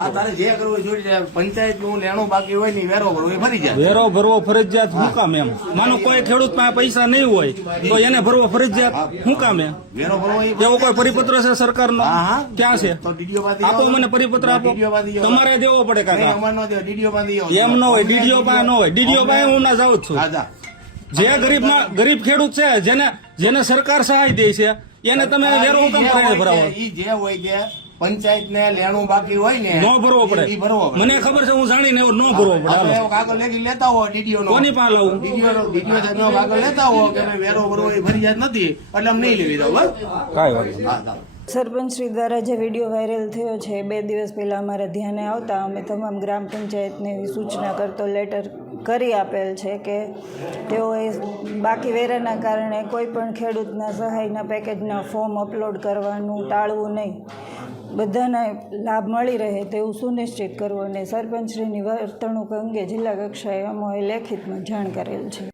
તારે જે કરવું જોઈએ પંચાયત નું લેણું બાકી હોય ને વેરો ભરવો એ ભરી જાય. વેરો ભરવો ફરજિયાત શું કામ એમ? માનો કોઈ ખેડૂત પાસે પૈસા નહીં હોય તો એને ભરવો ફરજિયાત શું કામ એમ? વેરો ભરવો એવો કોઈ પરિપત્ર છે સરકારનો? ક્યાં છે? તો ડીડીઓ પાસે આપો મને પરિપત્ર આપો. તમારે દેવો પડે કાકા. અમાર નો દે ડીડીઓ પાસે એમ ન હોય, ડીડીઓ પાસે ન હોય. ડીડીઓ પાસે હું ના જાઉં છું. જે ગરીબ ખેડૂત છે જેને સરકાર સહાય દે છે એને તમે વેરો કેમ કરીને ભરાવો? જે હોય કે પંચાયત ને લેણું બાકી હોય ને ન ભરવો પડે. મને ખબર છે, હું જાણીને ન ભરવો પડે. કાગળ લેખી લેતા હો ડીડીઓ નો. કોની પાસે લાવું? ડીડીઓ સાહેબ નો કાગળ લેતા હો કે વેરો ભરવો એ ફરજિયાત નથી એટલે અમે નહીં લેવી દઉં. કાંઈ વાત. સરપંચ શ્રી દ્વારા જે વિડીયો વાયરલ થયો છે 2 દિવસ પહેલાં અમારા ધ્યાને આવતા અમે તમામ ગ્રામ પંચાયતને એવી સૂચના કરતો લેટર કરી આપેલ છે કે તેઓએ બાકી વેરાના કારણે કોઈ પણ ખેડૂતના સહાયના પેકેજના ફોર્મ અપલોડ કરવાનું ટાળવું નહીં, બધાને લાભ મળી રહે તેવું સુનિશ્ચિત કરવું અને સરપંચશ્રીની વર્તણૂક અંગે જિલ્લા કક્ષાએ અમોએ લેખિતમાં જાણ કરેલ છે.